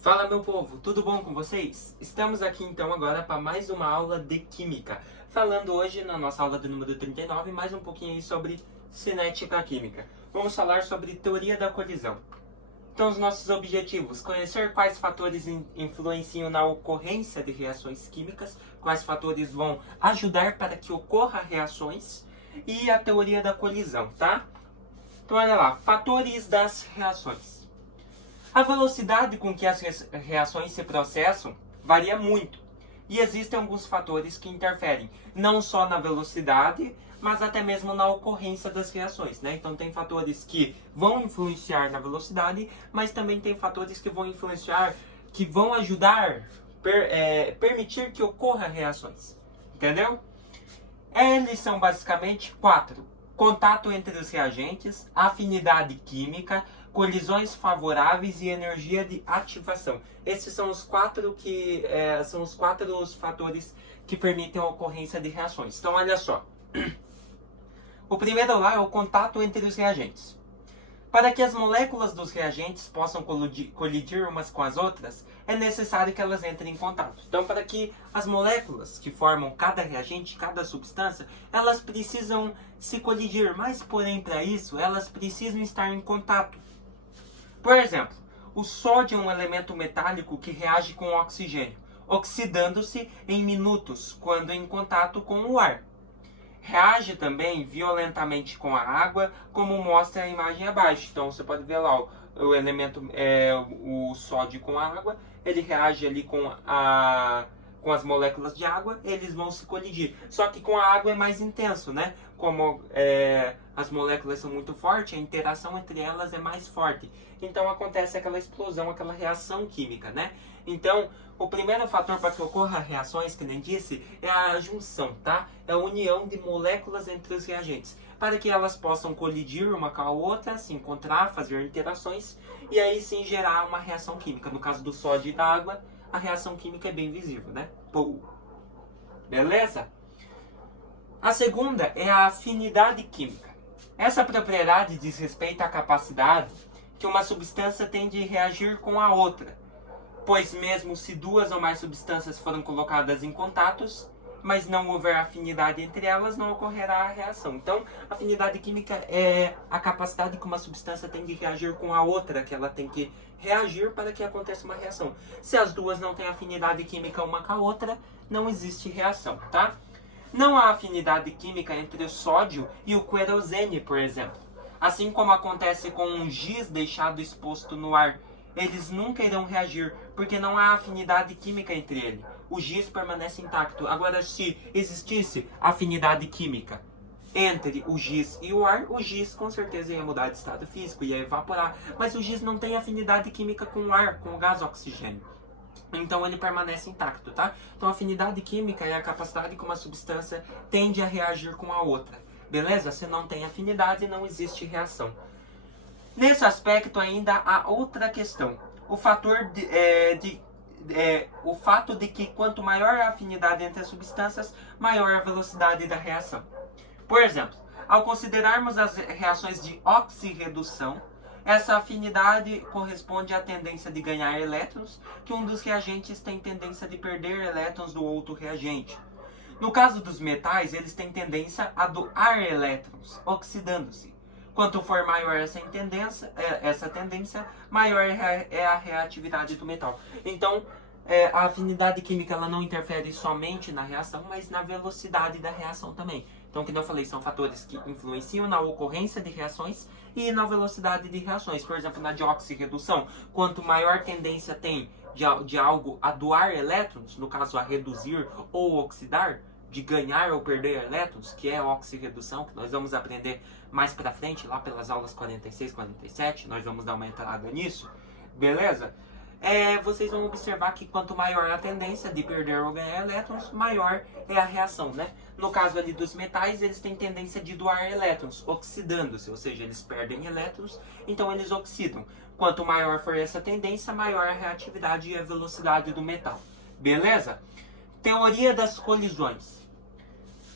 Fala, meu povo, tudo bom com vocês? Estamos aqui então agora para mais uma aula de Química, falando hoje na nossa aula de número 39 mais um pouquinho aí sobre cinética química. Vamos falar sobre teoria da colisão. Então, os nossos objetivos: conhecer quais fatores influenciam na ocorrência de reações químicas, quais fatores vão ajudar para que ocorra reações, e a teoria da colisão, tá? Então, olha lá, fatores das reações. A velocidade com que as reações se processam varia muito, e existem alguns fatores que interferem, não só na velocidade, mas até mesmo na ocorrência das reações, né? Então tem fatores que vão influenciar na velocidade, mas também tem fatores que vão influenciar, que vão ajudar, permitir que ocorra reações, entendeu? Eles são basicamente 4. Contato entre os reagentes, afinidade química, colisões favoráveis e energia de ativação. Esses são os quatro os fatores que permitem a ocorrência de reações. Então, olha só. O primeiro lá é o contato entre os reagentes. Para que as moléculas dos reagentes possam colidir umas com as outras, é necessário que elas entrem em contato. Então, para que as moléculas que formam cada reagente, cada substância, elas precisam se colidir, mas, porém, para isso, elas precisam estar em contato. Por exemplo, o sódio é um elemento metálico que reage com o oxigênio, oxidando-se em minutos quando em contato com o ar. Reage também violentamente com a água, como mostra a imagem abaixo. Então você pode ver lá o elemento, o sódio com a água, ele reage ali com as moléculas de água, eles vão se colidir. Só que com a água é mais intenso, né? Como as moléculas são muito fortes, a interação entre elas é mais forte. Então acontece aquela explosão, aquela reação química, né? Então, o primeiro fator para que ocorra reações, que nem disse, é a junção, tá? É a união de moléculas entre os reagentes, para que elas possam colidir uma com a outra, se encontrar, fazer interações, e aí sim gerar uma reação química. No caso do sódio e da água, a reação química é bem visível, né? Pô. Beleza? A segunda é a afinidade química. Essa propriedade diz respeito à capacidade que uma substância tem de reagir com a outra, pois mesmo se duas ou mais substâncias foram colocadas em contatos, mas não houver afinidade entre elas, não ocorrerá a reação. Então, afinidade química é a capacidade que uma substância tem de reagir com a outra, que ela tem que reagir para que aconteça uma reação. Se as duas não têm afinidade química uma com a outra, não existe reação, tá? Não há afinidade química entre o sódio e o querosene, por exemplo. Assim como acontece com um giz deixado exposto no ar, eles nunca irão reagir, porque não há afinidade química entre eles. O giz permanece intacto. Agora, se existisse afinidade química entre o giz e o ar, o giz com certeza ia mudar de estado físico, ia evaporar. Mas o giz não tem afinidade química com o ar, com o gás oxigênio. Então ele permanece intacto, tá? Então a afinidade química é a capacidade que uma substância tende a reagir com a outra. Beleza? Se não tem afinidade, não existe reação. Nesse aspecto ainda há outra questão. O fato de que quanto maior a afinidade entre as substâncias, maior a velocidade da reação. Por exemplo, ao considerarmos as reações de oxirredução, essa afinidade corresponde à tendência de ganhar elétrons, que um dos reagentes tem tendência de perder elétrons do outro reagente. No caso dos metais, eles têm tendência a doar elétrons, oxidando-se. Quanto for maior essa tendência, maior é a reatividade do metal. Então, a afinidade química ela não interfere somente na reação, mas na velocidade da reação também. Então, como eu falei, são fatores que influenciam na ocorrência de reações e na velocidade de reações. Por exemplo, na de oxirredução, quanto maior tendência tem de algo a doar elétrons, no caso a reduzir ou oxidar, de ganhar ou perder elétrons, que é a oxirredução, que nós vamos aprender mais pra frente, lá pelas aulas 46, 47, nós vamos dar uma entrada nisso, beleza? Vocês vão observar que quanto maior a tendência de perder ou ganhar elétrons, maior é a reação, né? No caso ali dos metais, eles têm tendência de doar elétrons, oxidando-se, ou seja, eles perdem elétrons, então eles oxidam. Quanto maior for essa tendência, maior a reatividade e a velocidade do metal, beleza? Teoria das colisões.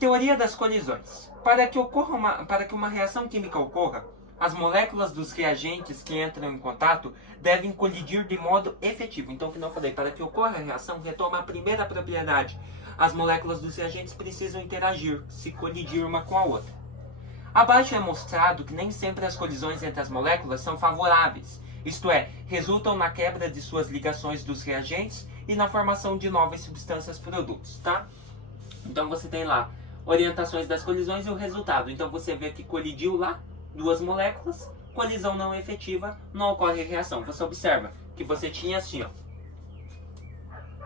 Teoria das colisões. Para que uma reação química ocorra, as moléculas dos reagentes que entram em contato devem colidir de modo efetivo. Então, como eu falei, para que ocorra a reação, retoma a primeira propriedade. As moléculas dos reagentes precisam interagir, se colidir uma com a outra. Abaixo é mostrado que nem sempre as colisões entre as moléculas são favoráveis, isto é, resultam na quebra de suas ligações dos reagentes e na formação de novas substâncias produtos, tá? Então você tem lá orientações das colisões e o resultado. Então você vê que colidiu lá duas moléculas, colisão não efetiva, não ocorre reação. Você observa que você tinha assim, ó.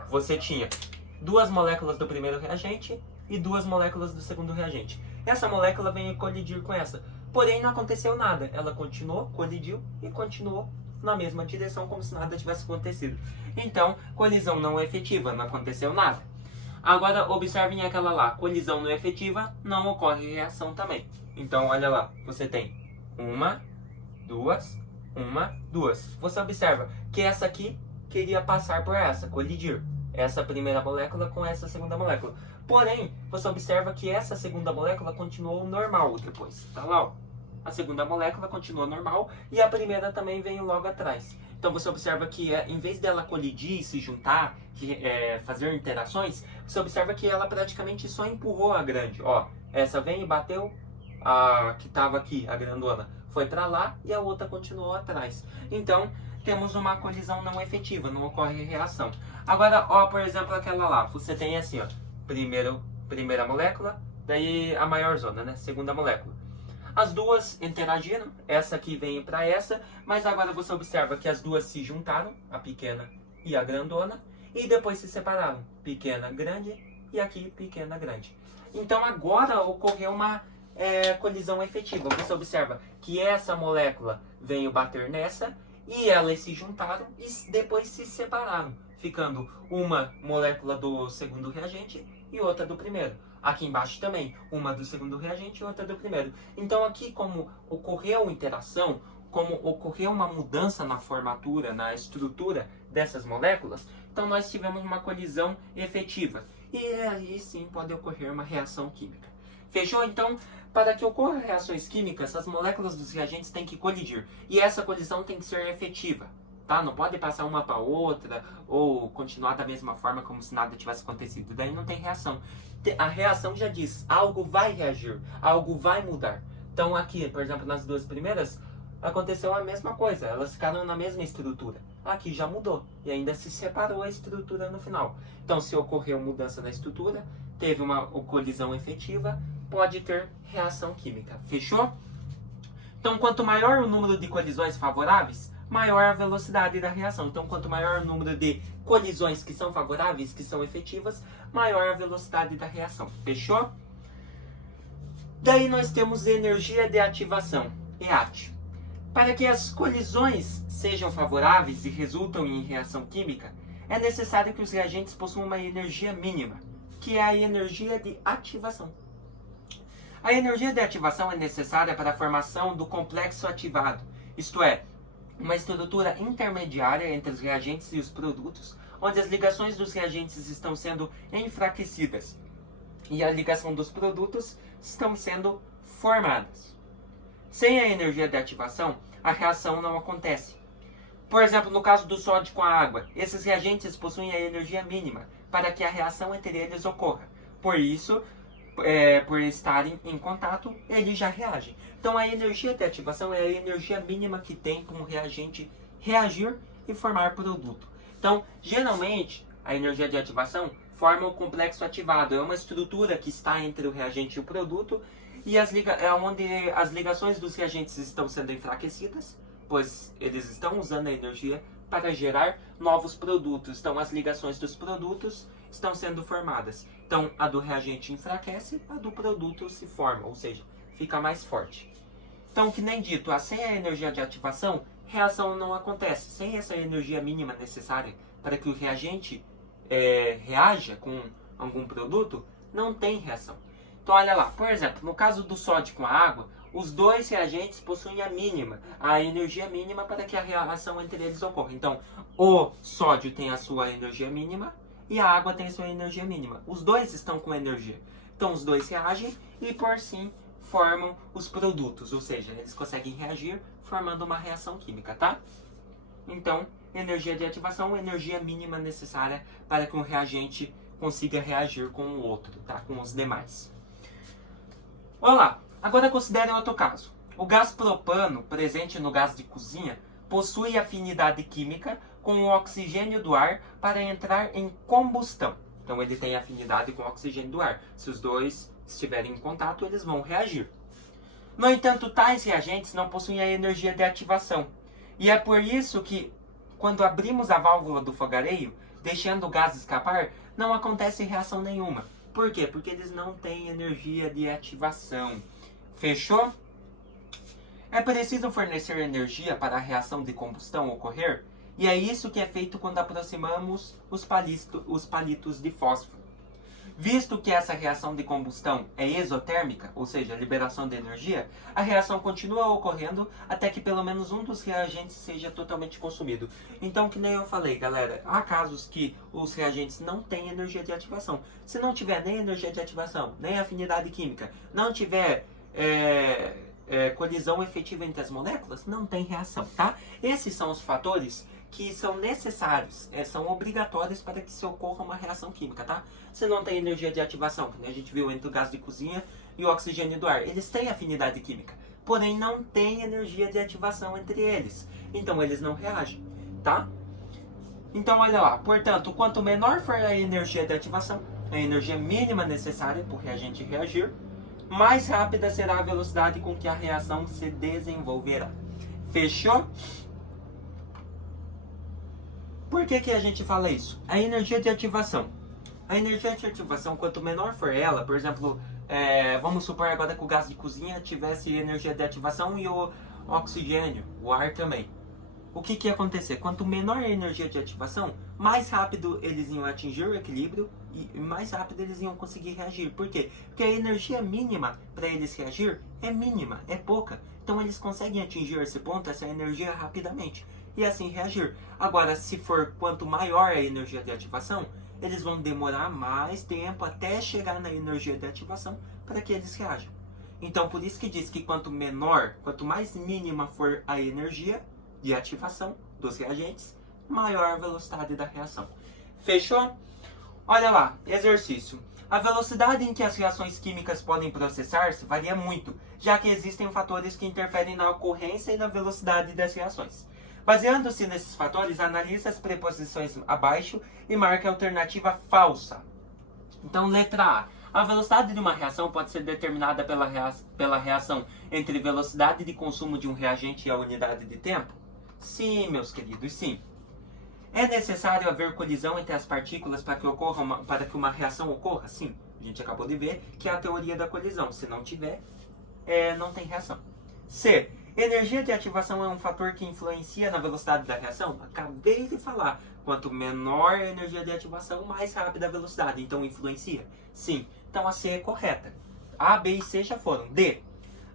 Você tinha duas moléculas do primeiro reagente e duas moléculas do segundo reagente. Essa molécula vem colidir com essa. Porém, não aconteceu nada. Ela continuou, colidiu e continuou na mesma direção, como se nada tivesse acontecido. Então, colisão não efetiva, não aconteceu nada. Agora, observem aquela lá. Colisão não efetiva, não ocorre reação também. Então, olha lá. Você tem uma, duas. Você observa que essa aqui queria passar por essa, colidir. Essa primeira molécula com essa segunda molécula. Porém, você observa que essa segunda molécula continuou normal depois. Tá lá, ó. A segunda molécula continua normal e a primeira também veio logo atrás. Então você observa que em vez dela colidir, se juntar, fazer interações, você observa que ela praticamente só empurrou a grande. Ó, essa vem e bateu a que estava aqui, a grandona. Foi para lá e a outra continuou atrás. Então, temos uma colisão não efetiva, não ocorre reação. Agora, ó, por exemplo, aquela lá. Você tem assim, ó. Primeira molécula, daí a maior zona, né? Segunda molécula. As duas interagiram, essa aqui vem para essa, mas agora você observa que as duas se juntaram, a pequena e a grandona, e depois se separaram, pequena, grande, e aqui pequena, grande. Então agora ocorreu uma colisão efetiva. Você observa que essa molécula veio bater nessa, e elas se juntaram e depois se separaram, ficando uma molécula do segundo reagente e outra do primeiro. Aqui embaixo também, uma do segundo reagente e outra do primeiro. Então aqui, como ocorreu interação, como ocorreu uma mudança na formatura, na estrutura dessas moléculas, então nós tivemos uma colisão efetiva. E aí sim pode ocorrer uma reação química. Fechou? Então, para que ocorram reações químicas, as moléculas dos reagentes têm que colidir. E essa colisão tem que ser efetiva. Tá? Não pode passar uma para outra ou continuar da mesma forma como se nada tivesse acontecido. Daí não tem reação. A reação já diz, algo vai reagir, algo vai mudar. Então aqui, por exemplo, nas duas primeiras, aconteceu a mesma coisa. Elas ficaram na mesma estrutura. Aqui já mudou e ainda se separou a estrutura no final. Então se ocorreu mudança na estrutura, teve uma colisão efetiva, pode ter reação química. Fechou? Então quanto maior o número de colisões favoráveis, maior a velocidade da reação. Então, quanto maior o número de colisões que são favoráveis, que são efetivas, maior a velocidade da reação. Fechou? Daí nós temos energia de ativação, EAT. Para que as colisões sejam favoráveis e resultam em reação química, é necessário que os reagentes possuam uma energia mínima, que é a energia de ativação. A energia de ativação é necessária para a formação do complexo ativado, isto é, uma estrutura intermediária entre os reagentes e os produtos, onde as ligações dos reagentes estão sendo enfraquecidas e a ligação dos produtos estão sendo formadas. Sem a energia de ativação, a reação não acontece. Por exemplo, no caso do sódio com a água, esses reagentes possuem a energia mínima para que a reação entre eles ocorra. Por isso, por estarem em contato, eles já reagem. Então a energia de ativação é a energia mínima que tem para um reagente reagir e formar produto. Então, geralmente, a energia de ativação forma o complexo ativado. É uma estrutura que está entre o reagente e o produto e é onde as ligações dos reagentes estão sendo enfraquecidas, pois eles estão usando a energia para gerar novos produtos. Então as ligações dos produtos estão sendo formadas. Então a do reagente enfraquece, a do produto se forma, ou seja, fica mais forte. Então, que nem dito, sem a energia de ativação, reação não acontece. Sem essa energia mínima necessária para que o reagente reaja com algum produto, não tem reação. Então olha lá, por exemplo, no caso do sódio com a água, os dois reagentes possuem a energia mínima para que a reação entre eles ocorra. Então, o sódio tem a sua energia mínima e a água tem a sua energia mínima. Os dois estão com energia. Então, os dois reagem e, por sim, formam os produtos, ou seja, eles conseguem reagir formando uma reação química, tá? Então, energia de ativação, energia mínima necessária para que um reagente consiga reagir com o outro, tá? Com os demais. Olá, agora considere outro caso. O gás propano, presente no gás de cozinha, possui afinidade química com o oxigênio do ar para entrar em combustão. Então ele tem afinidade com o oxigênio do ar. Se os dois estiverem em contato, eles vão reagir. No entanto, tais reagentes não possuem a energia de ativação. E é por isso que, quando abrimos a válvula do fogareiro, deixando o gás escapar, não acontece reação nenhuma. Por quê? Porque eles não têm energia de ativação. Fechou? É preciso fornecer energia para a reação de combustão ocorrer? E é isso que é feito quando aproximamos os palitos de fósforo. Visto que essa reação de combustão é exotérmica, ou seja, liberação de energia, a reação continua ocorrendo até que pelo menos um dos reagentes seja totalmente consumido. Então, que nem eu falei, galera, há casos que os reagentes não têm energia de ativação. Se não tiver nem energia de ativação, nem afinidade química, não tiver colisão efetiva entre as moléculas, não tem reação, tá? Esses são os fatores que são necessários, são obrigatórios para que se ocorra uma reação química, tá? Se não tem energia de ativação, que a gente viu entre o gás de cozinha e o oxigênio do ar, eles têm afinidade química, porém não tem energia de ativação entre eles, então eles não reagem, tá? Então olha lá, portanto, quanto menor for a energia de ativação, a energia mínima necessária para o reagente reagir, mais rápida será a velocidade com que a reação se desenvolverá. Fechou? Por que a gente fala isso? A energia de ativação. A energia de ativação, quanto menor for ela, por exemplo, vamos supor agora que o gás de cozinha tivesse energia de ativação e o oxigênio, o ar também. O que ia acontecer? Quanto menor a energia de ativação, mais rápido eles iam atingir o equilíbrio e mais rápido eles iam conseguir reagir. Por quê? Porque a energia mínima para eles reagir é mínima, é pouca. Então eles conseguem atingir esse ponto, essa energia rapidamente e assim reagir. Agora, se for quanto maior a energia de ativação, eles vão demorar mais tempo até chegar na energia de ativação para que eles reajam. Então, por isso que diz que quanto menor, quanto mais mínima for a energia de ativação dos reagentes, maior a velocidade da reação. Fechou? Olha lá, exercício. A velocidade em que as reações químicas podem processar-se varia muito, já que existem fatores que interferem na ocorrência e na velocidade das reações. Baseando-se nesses fatores, analise as preposições abaixo e marque a alternativa falsa. Então, letra A. A velocidade de uma reação pode ser determinada pela reação entre velocidade de consumo de um reagente e a unidade de tempo? Sim, meus queridos, sim. É necessário haver colisão entre as partículas para que uma reação ocorra? Sim. A gente acabou de ver que é a teoria da colisão. Se não tiver, não tem reação. C. Energia de ativação é um fator que influencia na velocidade da reação? Acabei de falar. Quanto menor a energia de ativação, mais rápida a velocidade. Então, influencia? Sim. Então, a C é correta. A, B e C já foram. D.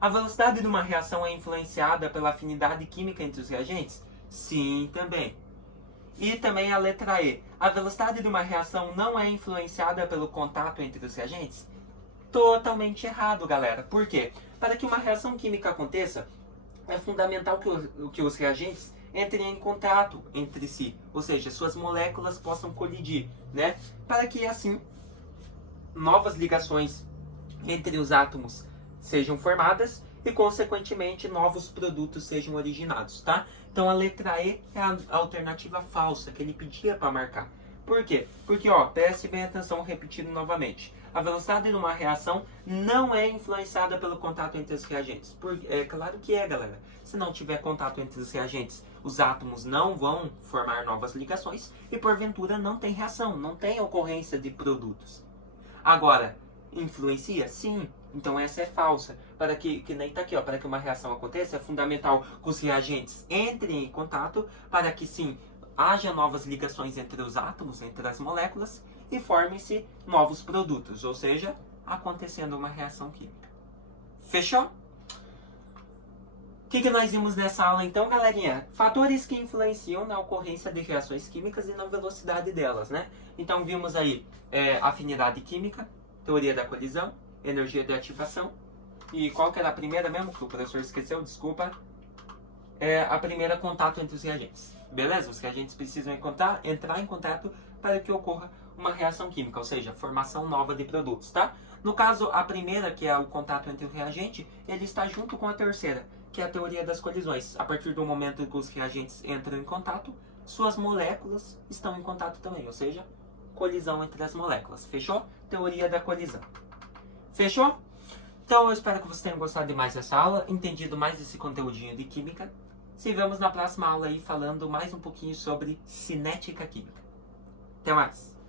A velocidade de uma reação é influenciada pela afinidade química entre os reagentes? Sim, também. E também a letra E. A velocidade de uma reação não é influenciada pelo contato entre os reagentes? Totalmente errado, galera. Por quê? Para que uma reação química aconteça, é fundamental que os reagentes entrem em contato entre si, ou seja, suas moléculas possam colidir, né? Para que assim novas ligações entre os átomos sejam formadas e consequentemente novos produtos sejam originados, tá? Então a letra E é a alternativa falsa que ele pedia para marcar. Por quê? Porque, preste bem atenção, repetindo novamente. A velocidade de uma reação não é influenciada pelo contato entre os reagentes. É claro que é, galera. Se não tiver contato entre os reagentes, os átomos não vão formar novas ligações e, porventura, não tem reação, não tem ocorrência de produtos. Agora, influencia? Sim. Então essa é falsa. Para que nem tá aqui, para que uma reação aconteça, é fundamental que os reagentes entrem em contato para que, sim, haja novas ligações entre os átomos, entre as moléculas, e formem-se novos produtos, ou seja, acontecendo uma reação química. Fechou? O que nós vimos nessa aula então, galerinha? Fatores que influenciam na ocorrência de reações químicas e na velocidade delas, né? Então vimos aí afinidade química, teoria da colisão, energia de ativação E qual que era a primeira mesmo que o professor esqueceu? Desculpa. É a primeira, contato entre os reagentes. Beleza? Os reagentes precisam entrar em contato para que ocorra uma reação química, ou seja, formação nova de produtos, tá? No caso, a primeira, que é o contato entre o reagente, ele está junto com a terceira, que é a teoria das colisões. A partir do momento que os reagentes entram em contato, suas moléculas estão em contato também, ou seja, colisão entre as moléculas. Fechou? Teoria da colisão. Fechou? Então eu espero que vocês tenham gostado de mais dessa aula, entendido mais desse conteúdinho de química. Se vemos na próxima aula aí falando mais um pouquinho sobre cinética química. Até mais!